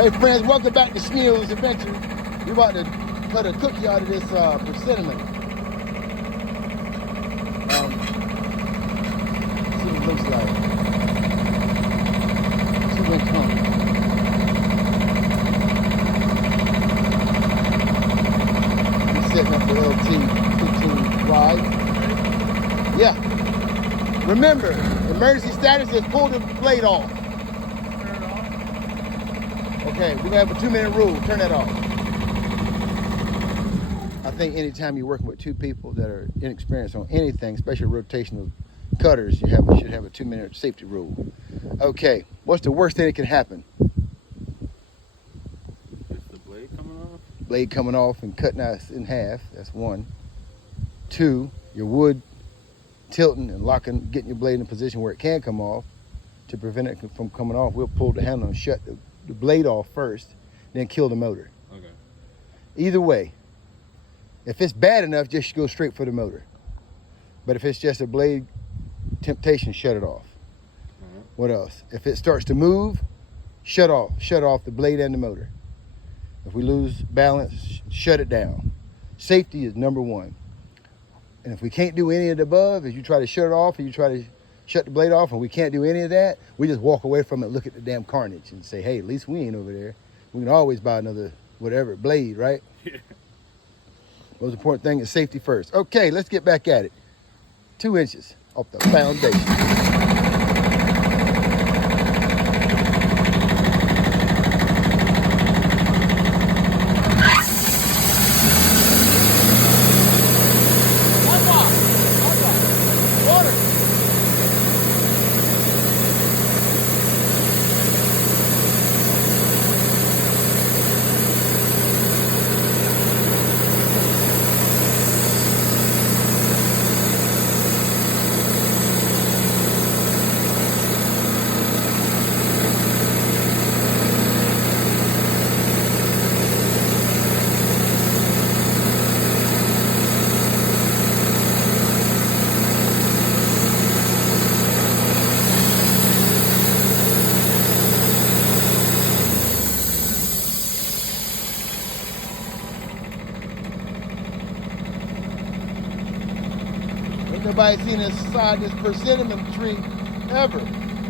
Hey friends, welcome back to Sawmill's Adventure. We're about to cut a cookie out of this persimmon. See what it looks like. 2-inch hump. I'm setting up the LT15 wide. Yeah. Remember, emergency status is pull the blade off. Okay, we're gonna have a 2-minute rule. Turn that off. I think anytime you're working with two people that are inexperienced on anything, especially rotational cutters, you should have a 2-minute safety rule. Okay, what's the worst thing that can happen? Is the blade coming off? Blade coming off and cutting us in half. That's 1. 2, your wood tilting and locking, getting your blade in a position where it can come off. To prevent it from coming off, we'll pull the handle and shut the blade off first, then kill the motor. Okay. Either way, if it's bad enough, just go straight for the motor. But if it's just a blade temptation, shut it off. What else? If it starts to move, shut off the blade and the motor. If we lose balance, shut it down. Safety is number 1. And if we can't do any of the above, if you try to shut it off and you try to shut the blade off and we can't do any of that, we just walk away from it, look at the damn carnage and say, hey, at least we ain't over there. We can always buy another whatever blade, right? Yeah. Most important thing is safety first. Okay, let's get back at it. 2 inches off the foundation. Nobody's seen inside this persimmon tree ever.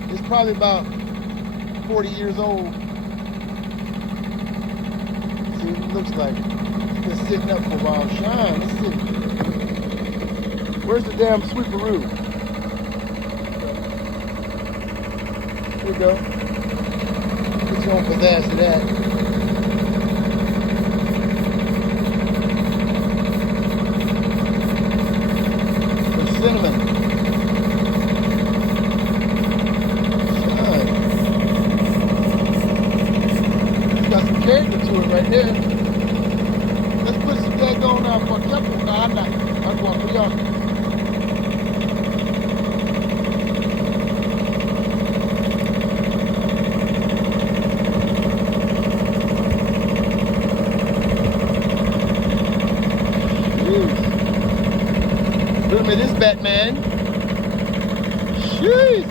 It's probably about 40 years old. See what it looks like. It's been sitting up for a while. Shine, let's see. Where's the damn sweeperoo? Here we go. Put you on pizzazz to that. Cinnamon. It's got some character to it right there. Let's put some daggone ketchup. No, I'm not. I'm going to y'all. Look at this Batman. Jeez.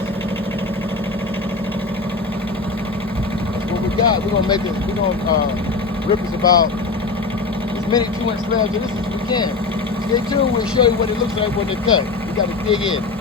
That's what we got. We're gonna make it, we're gonna rip us about as many 2-inch slabs of this as we can. Stay tuned, we'll show you what it looks like when they're cut. We gotta dig in.